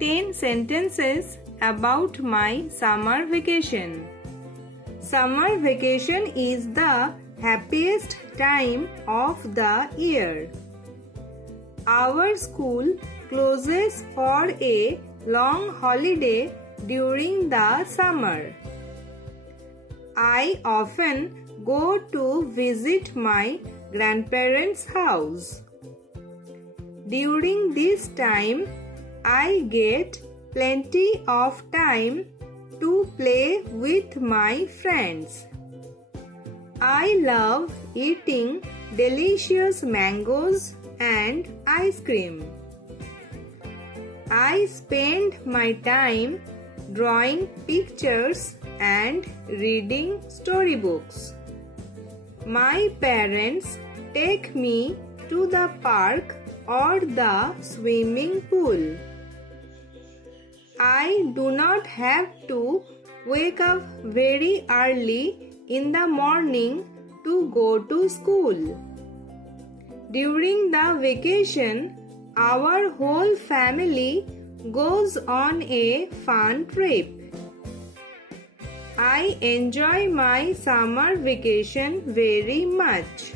10 sentences about my summer vacation. Summer vacation is the happiest time of the year. Our school closes for a long holiday during the summer. I often go to visit my grandparents' house. During this time, I get plenty of time to play with my friends. I love eating delicious mangoes and ice cream. I spend my time drawing pictures and reading storybooks. My parents take me to the park or the swimming pool. I do not have to wake up very early in the morning to go to school. During the vacation, our whole family goes on a fun trip. I enjoy my summer vacation very much.